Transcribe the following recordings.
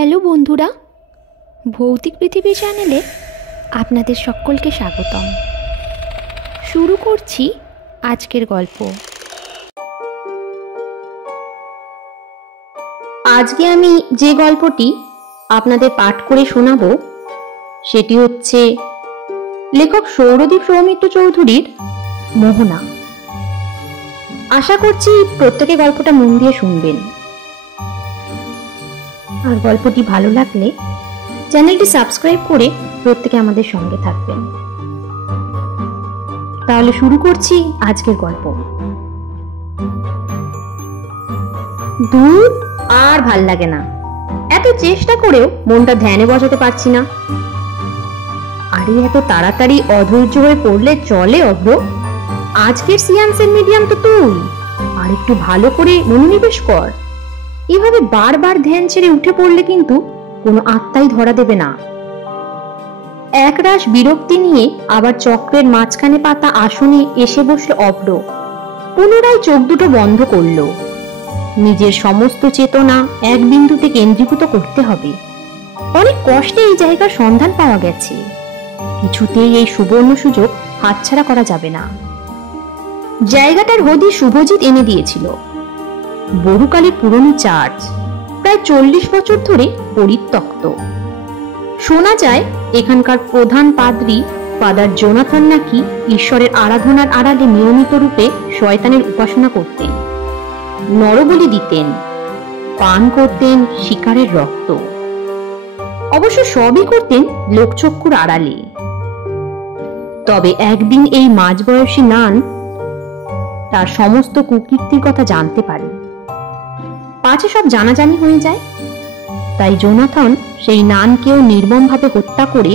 Hello বন্ধুরা, ভৌতিক পৃথিবী চ্যানেলে আপনাদের সকলকে স্বাগতম। শুরু করছি আজকের গল্প। আজকে আমি যে গল্পটি আপনাদের পাঠ করে শোনাব সেটি হচ্ছে লেখক সৌরদীপ সৌমিত্র চৌধুরীর মোহনা। আশা করছি প্রত্যেকে গল্পটা মন দিয়ে শুনবেন, আর গল্পটি ভালো লাগলে চ্যানেলটি সাবস্ক্রাইব করে প্রত্যেকে আমাদের সঙ্গে থাকবেন। তাহলে শুরু করছি আজকের গল্প। দূর আর ভাল লাগে না, এত চেষ্টা করেও মনটা ধ্যানে বসাতে পারছি না। আরে এত তাড়াতাড়ি অধৈর্য হয়ে পড়লে চলে অভ্র? আজকের সিয়ান্সের মিডিয়াম তো তুই, আর একটু ভালো করে মনোনিবেশ কর। এভাবে বারবার ধ্যান ছেড়ে উঠে পড়লে কিন্তু কোনো আত্মাই ধরা দেবে না। একরাশ বিরক্তি নিয়ে আবার চক্রের মাঝখানে পাতা আসনে এসে বসল অভ্র। পুনরায় চোখ দুটো বন্ধ করল। নিজের সমস্ত চেতনা এক বিন্দুতে কেন্দ্রীভূত করতে হবে। অনেক কষ্টে এই জায়গার সন্ধান পাওয়া গেছে, কিছুতেই এই সুবর্ণ সুযোগ হাতছাড়া করা যাবে না। জায়গাটার হদিশ শুভজিৎ এনে দিয়েছিল। বহুকালের পুরনো চার্চ, প্রায় 40 বছর ধরে পরিত্যক্ত। শোনা যায় এখানকার প্রধান পাদ্রী ফাদার জোনাথন নাকি ঈশ্বরের আরাধনার আড়ালে নিয়মিত রূপে শয়তানের উপাসনা করতেন, নরবলি দিতেন, পান করতেন শিকারের রক্ত। অবশ্য সবই করতেন লোকচক্ষুর আড়ালে। তবে একদিন এই মাঝবয়সী নান তার সমস্ত কুকীর্তির কথা জানতে পারে। পাছে সব জানাজানি হয়ে যায়। তাই জোনাথন সেই নানকেও নির্মমভাবে হত্যা করে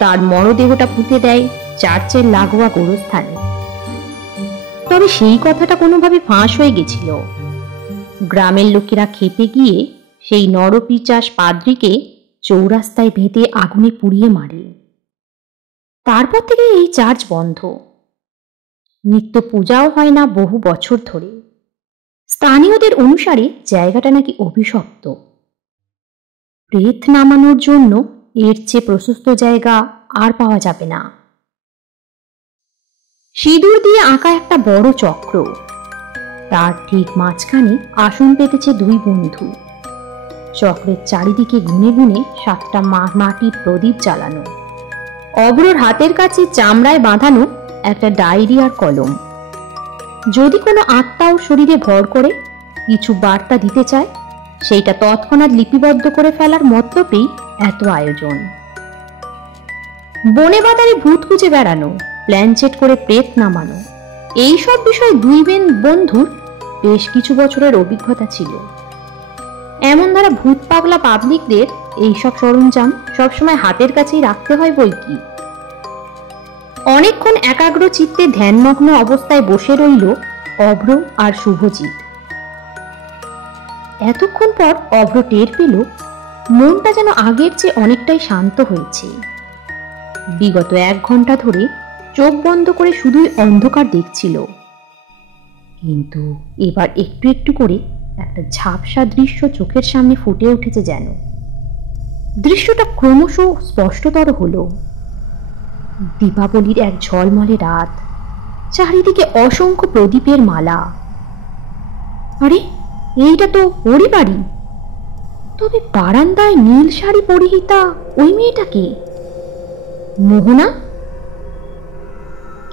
তার মরদেহটা পুঁতে দেয় চার্চের লাগোয়া গোরস্থানে। তবে সেই কথাটা কোনোভাবে ফাঁস হয়ে গেছিল। গ্রামের লোকেরা খেপে গিয়ে সেই নরপিচাস পাদ্রীকে চৌরাস্তায় বেঁধে আগুনে পুড়িয়ে মারে। তারপর থেকে এই চার্চ বন্ধ। নিত্য পূজাও হয় না বহু বছর ধরে। স্থানীয়দের অনুসারে জায়গাটা নাকি অভিশপ্ত। প্রেত নামানোর জন্য এর চেয়ে প্রশস্ত জায়গা আর পাওয়া যাবে না। সিঁদুর দিয়ে আঁকা একটা বড় চক্র, তার ঠিক মাঝখানে আসন পেতেছে দুই বন্ধু। চক্রের চারিদিকে গুনে গুনে 7টা মাটির প্রদীপ জ্বালানো। অভ্রর হাতের কাছে চামড়ায় বাঁধানো একটা ডায়েরি আর কলম। যদি কোনো আত্মা ও শরীরে ভর করে কিছু বার্তা দিতে চায়, সেইটা তৎক্ষণাৎ লিপিবদ্ধ করে ফেলার মতলবেই এত আয়োজন। বনে বাজারে ভূত খুঁজে বেড়ানো, প্ল্যানচেট করে প্রেত নামানো, এইসব বিষয় দুই বন্ধুর বেশ কিছু বছরের অভিজ্ঞতা ছিল। এমন ধারা ভূত পাগলা পাবলিকদের এইসব সরঞ্জাম সবসময় হাতের কাছেই রাখতে হয় বই কি। অনেকক্ষণ একাগ্র চিত্তে ধ্যানমগ্ন অবস্থায় বসে রইল অভ্র আর শুভজিৎ। এতক্ষণ পর অভ্র টের পেল মনটা যেন আগের চেয়ে অনেকটাই শান্ত হয়েছে। বিগত 1 ঘন্টা ধরে চোখ বন্ধ করে শুধুই অন্ধকার দেখছিল, কিন্তু এবার একটু একটু করে একটা ঝাপসা দৃশ্য চোখের সামনে ফুটে উঠেছে যেন। দৃশ্যটা ক্রমশ স্পষ্টতর হলো। দীপাবলির এক ঝলমলে রাত, চারিদিকে অসংখ্য প্রদীপের মালা। আরে এইটা তো ওরই বাড়ি। তবে বারান্দায় নীল শাড়ি পরিহিতা ওই মেয়েটাকে মোহনা।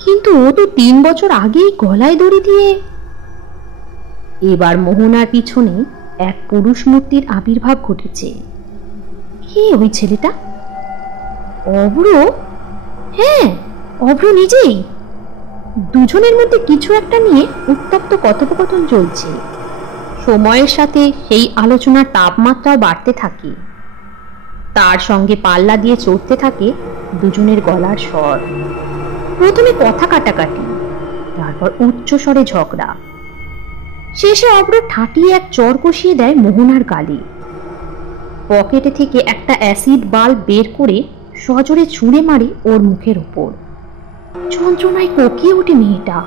কিন্তু ও তো 3 বছর আগেই গলায় দড়ি দিয়ে। এবার মোহনার পিছনে এক পুরুষ মূর্তির আবির্ভাব ঘটেছে। কে ওই ছেলেটা? অভ্র? হ্যাঁ, অভ্র নিজেই। দুজনের মধ্যে কিছু একটা নিয়ে উত্তপ্ত কথোপকথন চলছে। সময়ের সাথে সেই আলোচনার তাপমাত্রাও বাড়তে থাকে। তার সঙ্গে পাল্লা দিয়ে চড়তে থাকে দুজনের গলার স্বর। প্রথমে কথা কাটাকাটি, তারপর উচ্চ স্বরে ঝগড়া। শেষে অভ্র ঠাটিয়ে এক চর কষিয়ে দেয় মোহনার গালে। পকেটে থেকে একটা অ্যাসিড বাল্ব বের করে সজোরে ছুঁড়ে মারে ওর মুখের ওপর। যন্ত্রণায় কোকিয়ে ওঠে মেয়েটা।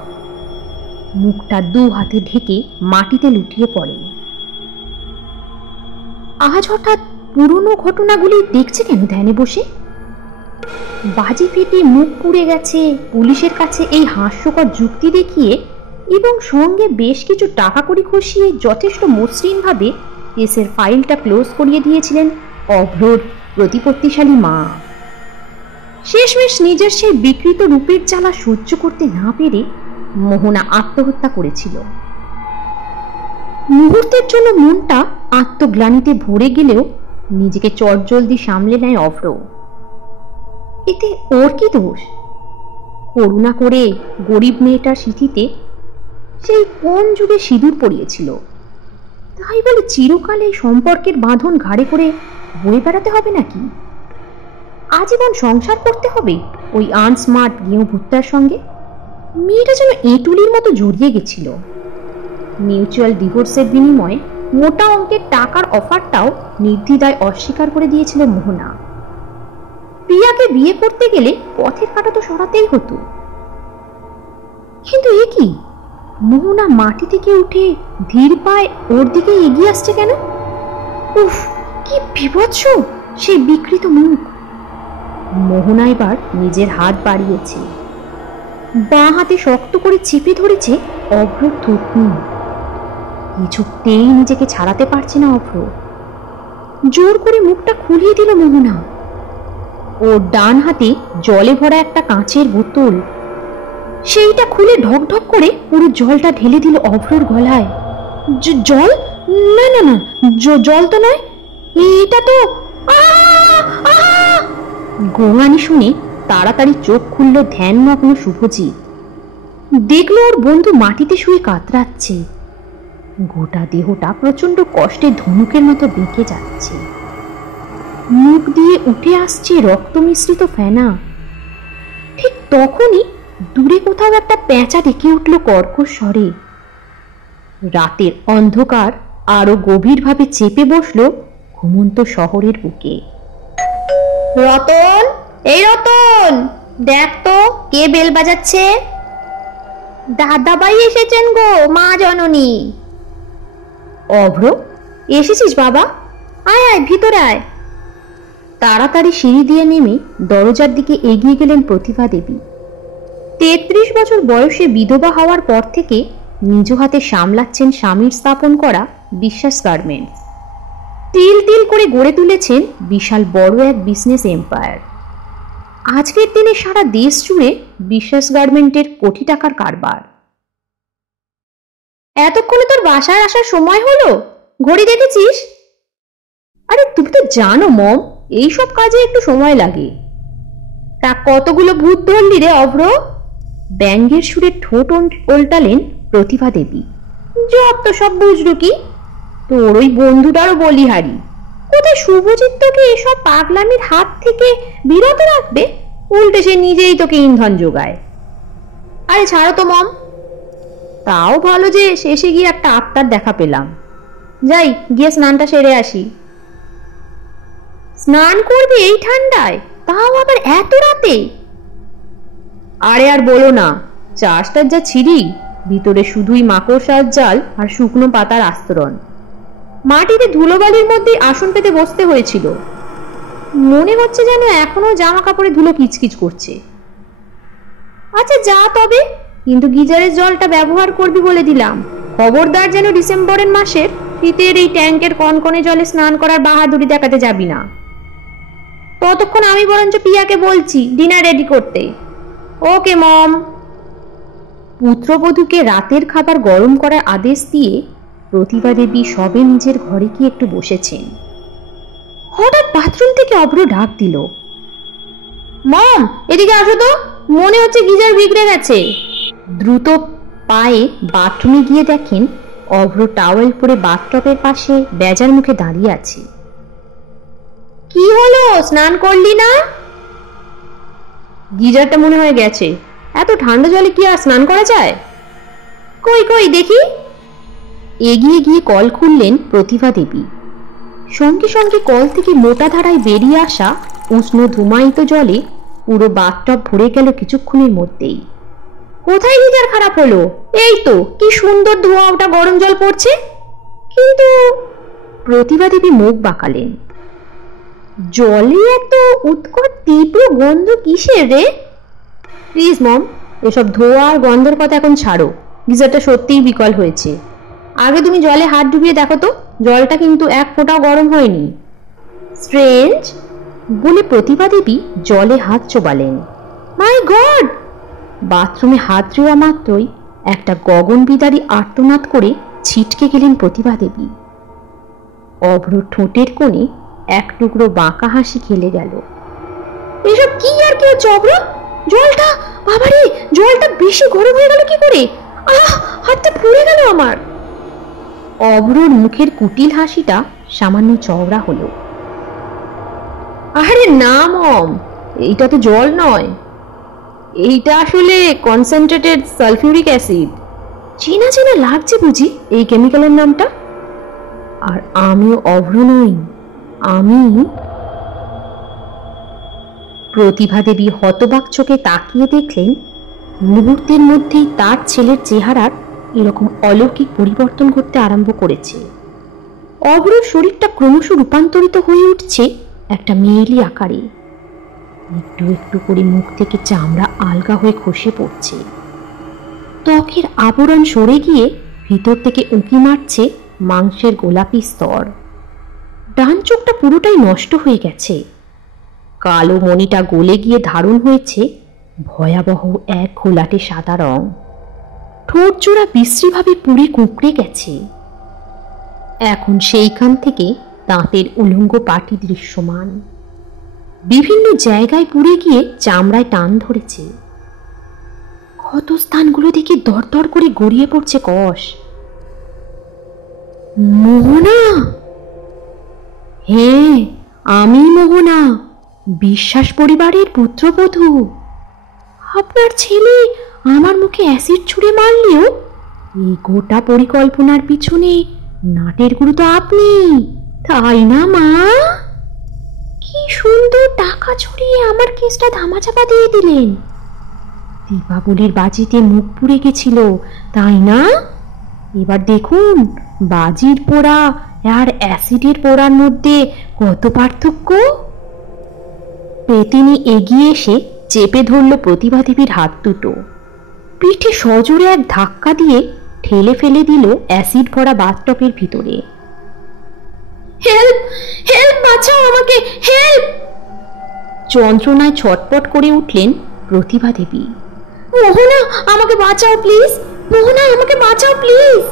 মুখটা 2 হাতে ঢেকে মাটিতে লুটিয়ে পড়ে। আজ হঠাৎ পুরনো ঘটনাগুলি দেখছে কেন ধ্যানে বসে? বাজি ফেটে মুখ পুড়ে গেছে পুলিশের কাছে এই হাস্যকর যুক্তি দেখিয়ে, এবং সঙ্গে বেশ কিছু টাকা কড়ি খসিয়ে যথেষ্ট মসৃণভাবে কেসের ফাইলটা ক্লোজ করিয়ে দিয়েছিলেন অভ্রর প্রতিপত্তিশালী মা। শেষমেশ নিজের সেই বিকৃত রূপের জ্বালা সহ্য করতে না পেরে মোহনা আত্মহত্যা করেছিল। মুহূর্তের জন্য মনটা আত্মগ্লানিতে ভরে গেলেও নিজেকে চটজলদি সামলে নেয় অভ্র। এতে ওর কি দোষ? করুণা করে গরিব মেয়েটার সিঁথিতে সেই কোন যুগে সিঁদুর পরিয়েছিল, তাই বলে চিরকালে সম্পর্কের বাঁধন ঘাড়ে করে বয়ে বেড়াতে হবে নাকি? আজীবন সংসার করতে হবে ওই আনস্মার্ট গেঁয়ো ভুট্টার সঙ্গে? মেয়েটা যেন এঁটুলির মতো জড়িয়ে গেছিল। মিউচুয়াল ডিভোর্সের বিনিময়ে মোটা অঙ্কের টাকার অফারটাও নির্দ্বিধায় অস্বীকার করে দিয়েছিল মোহনা। প্রিয়াকে বিয়ে করতে গেলে পথের কাঁটা তো সরাতেই হতো। কিন্তু এ কি, মোহনা মাটি থেকে উঠে ধীর পায়ে ওর দিকে এগিয়ে আসছে কেন? উফ, কি বিভৎস সেই বিকৃত মুখ! মোহনা এবার নিজের হাত বাড়িয়েছে, বাঁ হাতে শক্ত করে চেপে ধরেছে অভ্রর থুতনি। কিছুতেই নিজেকে ছাড়াতে পারছে না অভ্র। জোর করে মুখটা খুলিয়ে দিল মোহনা। ওর ডান হাতে জলে ভরা একটা কাঁচের বোতল, সেইটা খুলে ঢক ঢক করে পুরো জলটা ঢেলে দিল অভ্রর গলায়। জল? না না না, জল তো নয়, এটা তো। গোঙানি শুনে তাড়াতাড়ি চোখ খুলল ধ্যানমগ্ন শুভজিৎ। দেখলো ওর বন্ধু মাটিতে শুয়ে কাতরাচ্ছে, গোটা দেহটা প্রচন্ড কষ্টে ধনুকের মতো বেঁকে যাচ্ছে, মুখ দিয়ে উঠে আসছে রক্ত মিশ্রিত ফেনা। ঠিক তখনই দূরে কোথাও একটা পেঁচা ডেকে উঠল কর্কশ স্বরে। রাতের অন্ধকার আরো গভীরভাবে চেপে বসলো ঘুমন্ত শহরের বুকে। রতন, এই রতন, দেখ তো কে বেল বাজাচ্ছে। দাদাবাই এসেছেন গো, মা জননী। অভ্র, এসেছিস বাবা? আয় আয়, ভিতরে আয়। তাড়াতাড়ি সিঁড়ি দিয়ে নেমে দরজার দিকে এগিয়ে গেলেন প্রতিভা দেবী। 33 বছর বয়সে বিধবা হওয়ার পর থেকে নিজ হাতে সামলাচ্ছেন স্বামীর স্থাপন করা বিশ্বাস গার্মেন্টস। তিল তিল করে গড়ে তুলেছেন বিশাল বড় এক বিজনেস এম্পায়ার। আজকের দিনে সারা দেশ জুড়ে বিশ্বাস গার্মেন্টের কোটি টাকার কারবার। এতক্ষণে তোর বাসায় আসার সময় হলো? ঘড়ি দেখেছিস? আরে তুমি তো জানো মম, এইসব কাজে একটু সময় লাগে। তা কতগুলো ভূত ধরলি রে অভ্র? ব্যঙ্গের সুরে ঠোঁট ওল্টালেন প্রতিভা দেবী। যত সব বুঝলো কি, তোর ওই বন্ধুটারও বলিহারি। কোথায় শুভজিৎ তোকে এসব পাগলামির হাত থেকে বিরত রাখবে, উল্টে সে নিজেই তোকে ইন্ধন যোগায়। আরে ছাড়ো তো মম। তাও ভালো যে শেষে গিয়ে একটা আত্মার দেখা পেলাম। যাই গিয়ে স্নানটা সেরে আসি। স্নান করবে এই ঠান্ডায়, তাও আবার এত রাতে? আরে আর বলো না, চাষটার যা ছিঁড়ি, ভিতরে শুধুই মাকড়সার জাল আর শুকনো পাতার আস্তরণ। মাটিতে ধুলোবালির মধ্যে আসন পেতে বসতে হয়েছিল। মনে হচ্ছে যেন এখনো জামা কাপড়ে ধুলো কিচকিচ করছে। আচ্ছা যা তবে, কিন্তু গিজারের জলটা ব্যবহার করবি বলে দিলাম। খবরদার যেন ডিসেম্বরের মাসের শীতের এই ট্যাঙ্কের কনকনে জলে স্নান করার বাহাদুরি দেখাতে যাবি না। ততক্ষণ আমি বরঞ্চ পিয়াকে বলছি ডিনার রেডি করতে। ওকে মম। পুত্রবধূকে রাতের খাবার গরম করার আদেশ দিয়ে প্রতিভা দেবী সবে নিজের ঘরে গিয়ে একটু বসেছেন। হঠাৎ বাথরুম থেকে অভ্র ডাক দিল, মম এদিকে আসো তো, মনে হচ্ছে গিজার বিগড়ে গেছে। দ্রুত পায়ে বাথরুমে গিয়ে দেখেন অভ্র টাওয়েল পরে বাথটবের পাশে বেজার মুখে দাঁড়িয়ে আছে। কি হলো, স্নান করলি না? গিজারটা মনে হয় গেছে, এত ঠান্ডা জলে কি আর স্নান করা যায়? কই কই দেখি। এগিয়ে গিয়ে কল খুললেন প্রতিভা দেবী। সঙ্গে সঙ্গে কল থেকে মোটা ধারায় বেরিয়ে আসা উষ্ণ ধুমায়িত জলে পুরো বাথটব ভরে গেল কিছুক্ষণের মধ্যেই। কোথায় গিজার খারাপ হলো? এই তো কি সুন্দর ধোঁয়া ওটা গরম জল পড়ছে। কিন্তু প্রতিভা দেবী মুখ বাঁকালেন। জলে এত উৎকট তীব্র গন্ধ কিসের রে? প্লিজ মম, এসব ধোয়া আর গন্ধের কথা এখন ছাড়ো। গিজারটা সত্যিই বিকল হয়েছে। আগে তুমি জলে হাত ডুবিয়ে দেখো তো, জলটা কিন্তু এক ফোঁটাও গরম হয়নি। স্ট্রেঞ্জ বলে প্রতিভা দেবী জলে হাত চোবালেন। মাই গড! বাথরুমে হাত দেওয়া মাত্রই একটা গগনবিদারী আর্তনাদ করে ছিটকে গেলেন প্রতিভা দেবী। অভ্র ঠোঁটের কোণে এক টুকরো বাঁকা হাসি খেলে গেল। এসব কি আর কি হচ্ছে অভ্র? জলটা, বাবারে, জলটা বেশি গরম হয়ে গেল কি করে? আহ, হাতটা পুড়ে গেল আমার। অভ্রর মুখের কুটিল হাসিটা সামান্য চওড়া হলো। আরে না মম, এইটা তো জল নয়, এইটা আসলে কনসেন্ট্রেটেড সালফিউরিক অ্যাসিড। চেনা চেনা লাগছে বুঝি এই কেমিক্যালের নামটা? আর আমিও অভ্র নই, আমি। প্রতিভা দেবী হতবাক চোখে তাকিয়ে দেখলেন মুহূর্তের মধ্যেই তার ছেলের চেহারার এরকম অলৌকিক পরিবর্তন করতে আরম্ভ করেছে। অভ্রর শরীরটা ক্রমশ রূপান্তরিত হয়ে উঠছে একটা মেয়েলি আকারে। একটু একটু করে মুখ থেকে চামড়া আলগা হয়ে খসে পড়ছে। ত্বকের আবরণ সরে গিয়ে ভিতর থেকে উঁকি মারছে মাংসের গোলাপি স্তর। ডান চোখটা পুরোটাই নষ্ট হয়ে গেছে। কালো মণিটা গলে গিয়ে ধারণ হয়েছে ভয়াবহ এক ঘোলাটে সাদা রং। ঠোঁট জোড়া বিশ্রীভাবে পুড়ে কুঁকড়ে গেছে। এখন সেইখান থেকে দাঁতের উলঙ্গ পাটি দৃশ্যমান। বিভিন্ন জায়গায় পুড়ে গিয়ে চামড়ায় টান ধরেছে। ক্ষত স্থানগুলো দেখে দরদর করে গড়িয়ে পড়ছে কষ। মোহনা! হ্যাঁ, আমি মোহনা, বিশ্বাস পরিবারের পুত্রবধূ। আপনার ছেলে আমার মুখে অ্যাসিড ছুঁড়ে মারলেও এই গোটা পরিকল্পনার পিছনে নাটের গুরু তো আপনি, তাই না মা? কি সুন্দর টাকা ছড়িয়ে আমার কেসটা ধামাচাপা দিয়ে দিলেন। দীপাবলির বাজিতে মুখ পুড়ে গেছিল, তাই না? এবার দেখুন বাজির পোড়া আর অ্যাসিডের পোড়ার মধ্যে কত পার্থক্য। পেতিনি এগিয়ে এসে চেপে ধরল প্রতিভা দেবীর হাত দুটো। পিঠে সজোরে এক ধাক্কা দিয়ে ঠেলে ফেলে দিল অ্যাসিড ভরা বাথটবের ভিতরে। হেল্প! হেল্প! বাঁচাও আমাকে! হেল্প! যন্ত্রণায় ছটপট করে উঠলেন প্রতিভা দেবী। মোহনা, আমাকে বাঁচাও প্লিজ! মোহনা, আমাকে বাঁচাও প্লিজ!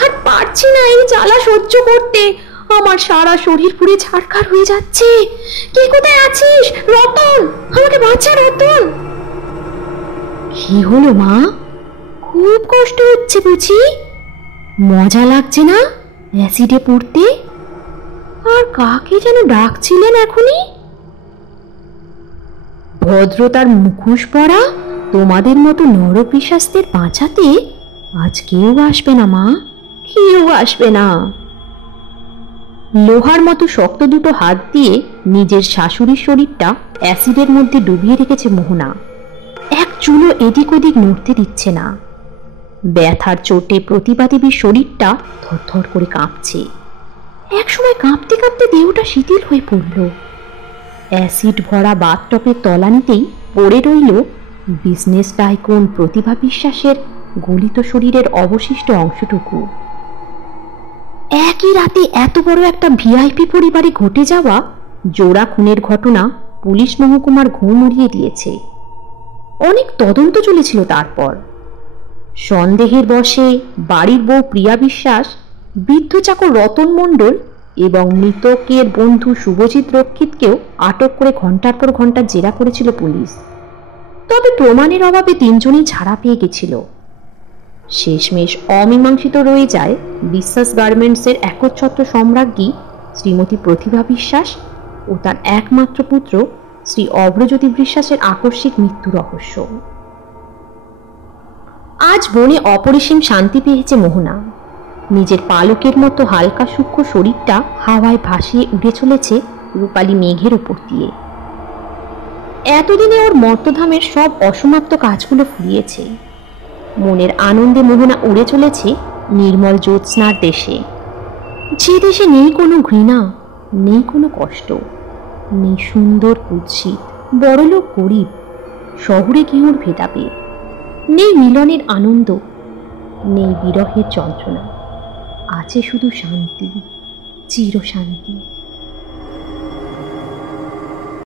আর পারছি না এই জ্বালা সহ্য করতে। আমার সারা শরীর পুড়ে ছারখার হয়ে যাচ্ছে। কে কোথায় আছিস? রতন, আমাকে বাঁচা রতন! কি হলো মা? খুব কষ্ট হচ্ছে বুঝি? মজা লাগছে না অ্যাসিডে পড়তে? আর কাকে যেন ডাকছিলেন এখনই? ভদ্রতার মুখোশ পরা তোমাদের মতো নরপিশাচদের বাঁচাতে আজ কেউ আসবে না মা, কেউ আসবে না। লোহার মতো শক্ত দুটো হাত দিয়ে নিজের শাশুড়ির শরীরটা অ্যাসিডের মধ্যে ডুবিয়ে রেখেছে মোহনা। এক চুলো এদিক ওদিক নড়তে দিচ্ছে না। ব্যথার চোটে প্রতিভা দেবীর শরীরটা থরথর করে কাঁপছে। একসময় কাঁপতে কাঁপতে দেহটা শিথিল হয়ে পড়ল। অ্যাসিড ভরা বাথটবের তলানিতেই পড়ে রইল বিজনেস টাইকুন প্রতিভা বিশ্বাসের গলিত শরীরের অবশিষ্ট অংশটুকু। একই রাতে এত বড় একটা ভিআইপি পরিবারে ঘটে যাওয়া জোড়া খুনের ঘটনা পুলিশ মহকুমার ঘুম উড়িয়ে দিয়েছে। অনেক তদন্ত চলেছিল। তারপর সন্দেহের বশে বাড়ির বউ প্রিয়া বিশ্বাস, বৃদ্ধ চাকর রতন মণ্ডল এবং মৃতকের বন্ধু শুভজিৎ রক্ষিতকেও আটক করে ঘন্টার পর ঘন্টা জেরা করেছিল পুলিশ। তবে প্রমাণের অভাবে তিনজনই ছাড়া পেয়ে গেছিল। শেষমেশ অমীমাংসিত রয়ে যায় বিশ্বাস গার্মেন্টসের একচ্ছত্র সম্রাজ্ঞী শ্রীমতী প্রতিভা বিশ্বাস ও তার একমাত্র পুত্র শ্রী অভ্রজ্যোতি বিশ্বাসের আকস্মিক মৃত্যু রহস্য। আজ বনে অপরিসীম শান্তি পেয়েছে মোহনা। নিজের পালকের মতো হালকা সূক্ষ্ম শরীরটা হাওয়ায় ভাসিয়ে উড়ে চলেছে রূপালী মেঘের উপর দিয়ে। এতদিনে ওর মর্তধামের সব অসমাপ্ত কাজগুলো ফুরিয়েছে। মনের আনন্দে মোহনা উড়ে চলেছে নির্মল জ্যোৎস্নার দেশে, যে দেশে নেই কোনো ঘৃণা, নেই কোনো কষ্ট, নেই সুন্দর কুৎসিত বড়লোক গরিব শহুরে গৃহর ভেদাভেদ, নেই মিলনের আনন্দ, নেই বিরহের যন্ত্রণা। আছে শুধু শান্তি, চিরশান্তি।